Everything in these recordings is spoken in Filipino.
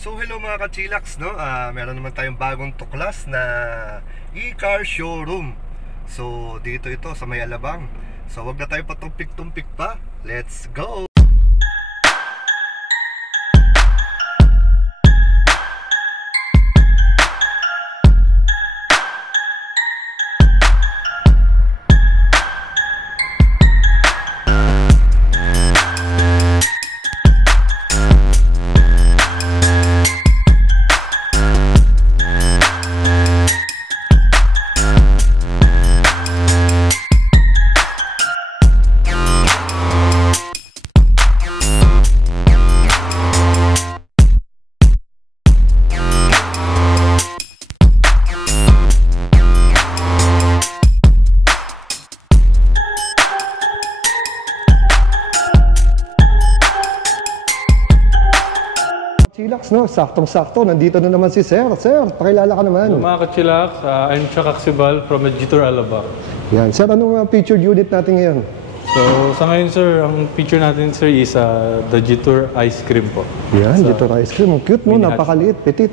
So hello mga ka-chillax, no? Meron naman tayong bagong tuklas na e-car showroom. So dito ito sa May Alabang. So wag na tayo patumpik-tumpik pa. Let's go! Chillax, no? Saktong-sakto. Nandito na naman si Sir. Sir, pakilala ka naman. Mga ka-chillax, I'm Chuck Aksibal from Jitour Alabang. Yan. Sir, anong featured unit natin ngayon? So, sa ngayon sir, ang feature natin sir is the Jitour Ice Cream po. Yan, Jitour Ice Cream. Cute mo, napakaliit, petit.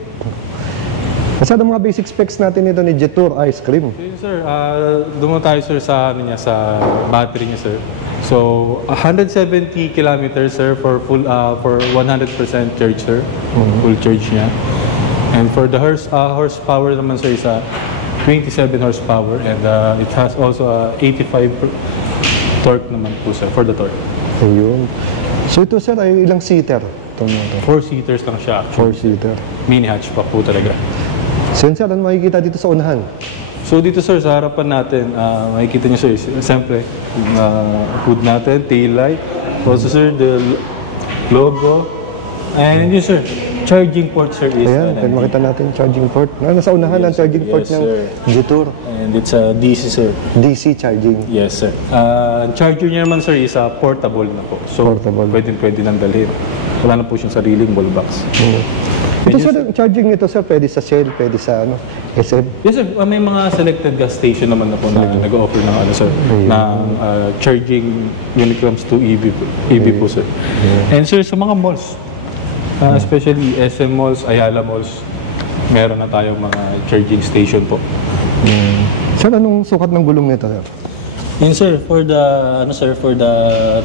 Kasi ang mga basic specs natin ito ni Jitour Ice Cream. Okay, sir, dumo tayo sir sa, sa battery niya sir. So, 170 kilometers sir for full for 100% charge sir. Full charge niya. And for the horsepower naman sir is 27 horsepower and it has also 85 torque naman po sir for the torque. Ayun. So ito sir ay ilang seater? 4 seaters lang siya. 4 seater. Mini hatchback po talaga. So sir, ano makikita dito sa unahan? So dito sir, sa harapan natin, makikita nyo sir, siyempre, hood natin, tail light. Also sir, the logo. And yun sir, charging port sir is... Ayan, pwede makita natin charging port. Nasa unahan ang charging port ng Jitour. And it's a DC sir. DC charging. Yes sir. Charger niya naman sir is portable na po. So pwede nang dalhin. Wala na po siyang sariling wall box. Ito sir, charging nito sir, pwede sa Shell, pwede sa SM? Yes sir, may mga selected gas station naman na po na nag-offer ng sir, ng charging when it comes to EV po sir. And sir, sa mga malls, especially SM malls, Ayala malls, meron na tayong mga charging station po. Sir, anong sukat ng gulong nito sir? And sir, for the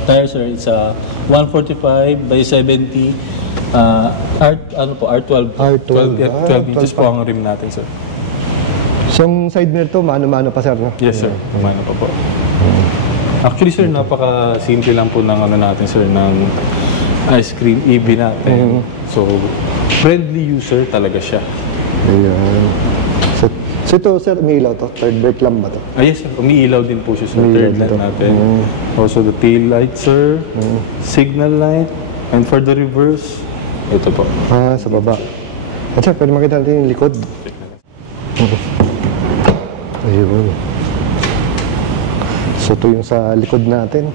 tire sir, it's 145 by 70. R12 inches po ang rim natin, sir. So, ang side mirror to, mano-mano pa, sir, no? Yes, sir. Mano pa po. Actually, sir, napaka-simple lang po ng natin, sir, ng ice cream EV natin. So, friendly user talaga siya. Ayan. So, ito, sir, umiilaw to? Third brake lamp ba to? Yes, sir. Umiilaw din po siya sa third light natin. Also, the tail light, sir. Signal light. And for the reverse, ito po. Sa baba. At sir, pwede makita natin yung likod. Ayun. So, ito yung sa likod natin.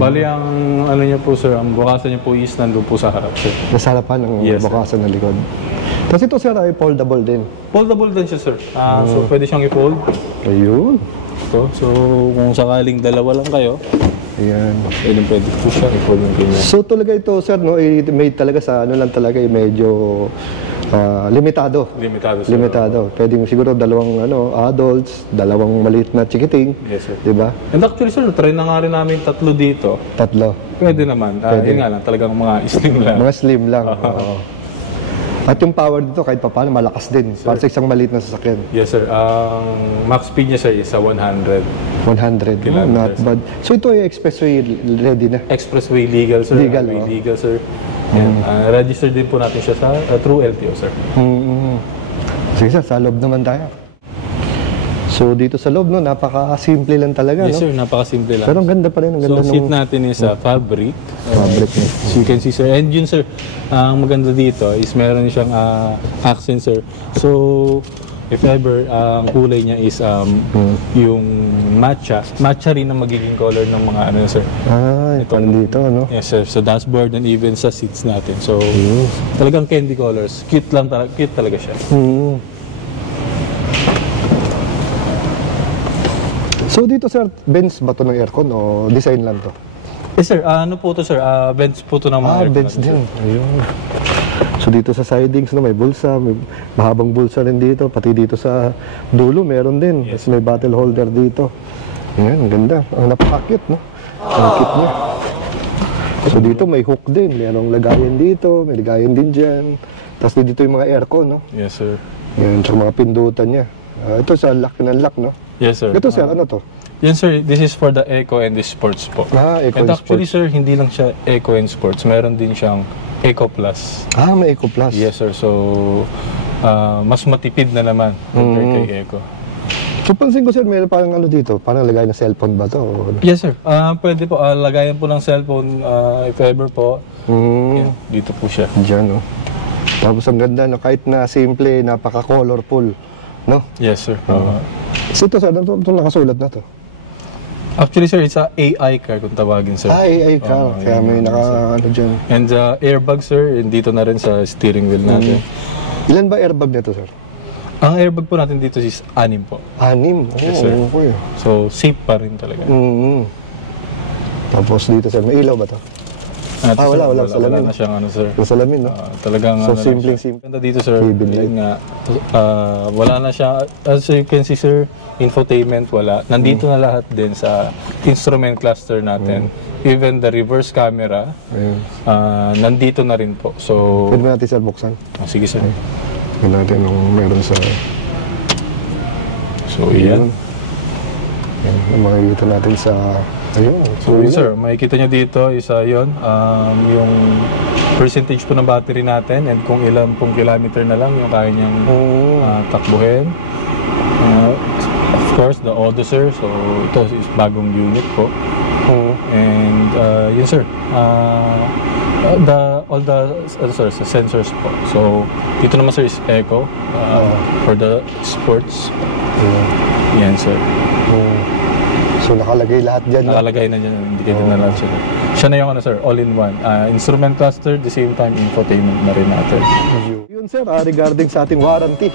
Bali, ang niya po, sir, ang bukasan niya po is nandun po sa harap, sir. Nasa harapan ng bukasan ng likod. Tapos ito, sir, ay foldable din. Foldable din siya, sir. So, pwede siyang i-fold. Ayun. Ito. So, kung sakaling dalawa lang kayo, ayan. Pwede po siya i-fold ng ganyan. So, talaga ito, sir, no, may talaga sa lang talaga, medyo limitado. Limitado. Pwede siguro dalawang adults, dalawang maliit na chikiting. Yes, sir. Diba? And actually, sir, try na nga rin namin 3 dito. 3? Pwede naman. Yun nga lang, talagang mga slim lang. Mga slim lang. Oo. At yung power dito, kahit paano, malakas din. Sir. Para sa isang maliit na sasakyan. Yes, sir. Ang max speed niya, sir, is 100. 100. Not bad. So, ito ay expressway ready na? Expressway legal, sir. Legal, legal, sir. And registered din po natin siya sa through LTO, sir. Sige, sir. Sa loob naman tayo. So, dito sa loob, no, napaka-simple lang talaga, yes, no? sir. Napaka-simple lang. Pero ang ganda pa rin. Ang ganda so, seat natin is fabric. Fabric. So, you can see, sir. And yun, sir, ang maganda dito is meron siyang accent, sir. So, if ever, ang kulay niya is yung matcha. Matcha rin ang magiging color ng mga sir. Itong dito, no? Yes, sir. So, dashboard and even sa seats natin. So, talagang candy colors. Cute talaga siya. So dito sir, Benz ba ito ng aircon o design lang to? Yes sir, ano po to sir? Benz po to ng mga aircon. Benz din. Ayun. So So dito sa sidings, no, may bulsa, may mahabang bulsa rin dito, pati dito sa dulo meron din. Yes. Tapos may bottle holder dito. Ayan, ang ganda. Ang napaka-cute, no? Ang cute niya. So dito may hook din, merong lagayan dito, may lagayan din dyan. Tapos dito yung mga aircon, no? Yes, sir. Yan, tsaka mga pindutan niya. Ito sa lock ng lock, no? Yes, sir. Ito, sir, ano to? Yan, sir. This is for the Eco and the Sports po. Eco And actually, Sports. sir, hindi lang siya Eco and Sports. Meron din siyang Eco Plus. May Eco Plus. Yes, sir. So, mas matipid na naman compared kay Eco. So, pansin ko, sir, mayroon parang ano dito, parang lagay ng cellphone ba to? Yes, sir. Pwede po. Lagayan po ng cellphone if ever po. Yan, dito po siya. Diyan, no? Tapos ang ganda, no? Kahit na simple, napaka-colorful, no? Yes, sir. So, ito, sir, itong nakasulat na to? Actually, sir, it's a AI car kung tawagin, sir. AI car, kaya may ano dyan. And the airbag, sir, dito na rin sa steering wheel natin. Ilan ba airbag nito, sir? Ang airbag po natin dito is 6 po. 6? Yes, sir. Okay. So, safe pa rin talaga. Tapos dito, sir, may ilaw ba to? Wala salamin. Wala na siyang ano, sir. Yung salamin, no? Talagang So, ano lang simple. siya. Ganda dito, sir. Cable Yun nga. Wala na siya. As you can see, sir, infotainment wala. Nandito na lahat din sa instrument cluster natin. Even the reverse camera, Ayun. nandito na rin po. So, Pwede ba natin, sir, buksan? sige, sir. Pwede natin yung meron sa... So, yan. Yan, ang makikita natin sa... Ayun. So, yun, sir, makikita nyo dito is yun, yung percentage po ng battery natin and kung ilang pong kilometer na lang yung kaya niyang takbuhin. Of course, the auto, sir. So, ito is bagong unit po. And yun, sir, all the sensors po. So, dito naman, sir, is Eco for the sports. Yan, sir. So, nakalagay lahat dyan. Nakalagay na dyan, indicated na lahat siya. Siya na yung ano, sir, all-in-one. Instrument cluster, the same time, infotainment na rin natin. Yun, sir, regarding sa ating warranty.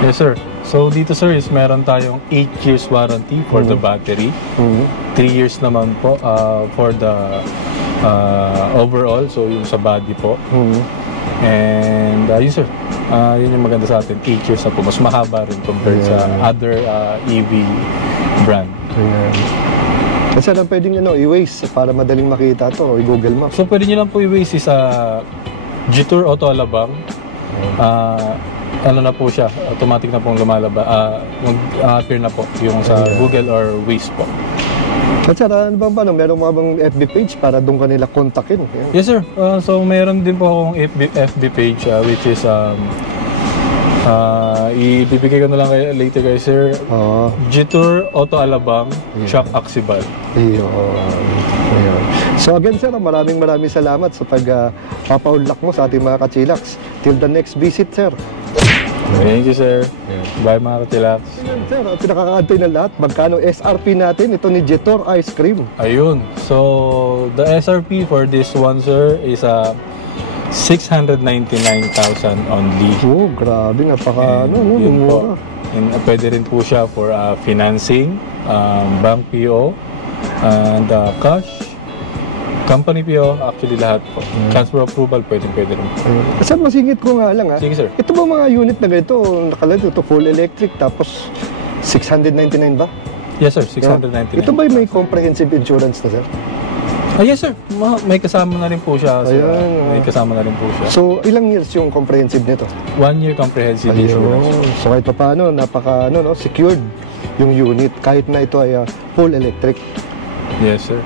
Yes, sir. So, dito, sir, is meron tayong 8 years warranty for the battery. 3 years naman po for the overall, so yung sa body po. And yun, sir, yun yung maganda sa atin, 8 years na po. Mas mahaba rin compared sa other EV brand. Ayan. Kasi lang pwedeng i-waze para madaling makita to o i-Google Maps. So, pwede nyo lang po i-waze sa Jetour Auto Alabang. Ano na po siya, automatic na pong lumalaba. Mag-appear na po yung sa Google or Waze po. At sir, ano ba paano? Meron mga bang FB page para doon kanila kontakin? Yes, sir. So, meron din po akong FB page which is ibibigay ko na lang later guys, sir. Jetour Auto Alabang, Chuck Axibal. Ayun. So again, sir, maraming salamat sa pagpapaunlak mo sa ating mga kachilaks. Till the next visit, sir. Thank you, sir. Bye, mga kachilaks. Sir, pinakakaantay na lahat. Magkano SRP natin? Ito ni Jetour Ice Cream. Ayun. So, the SRP for this one, sir, is 699,000 only. Oh, grabe. Napaka, Yun po. mura. And pwede rin po siya for financing, bank PO, and cash, company PO, actually lahat po. Transfer approval, pwede rin po. Sir, masingit ko nga lang. Sige, sir. Ito ba mga unit na ganito? Nakalagay ito, full electric, tapos 699 ba? Yes, sir. 699. Ito ba may comprehensive insurance na, sir? Yes, sir. May kasama na rin po siya. So, Ayan. may kasama na rin po siya. So, ilang years yung comprehensive nito? 1 year comprehensive insurance. So, kahit pa paano, secured yung unit kahit na ito ay full electric. Yes, sir.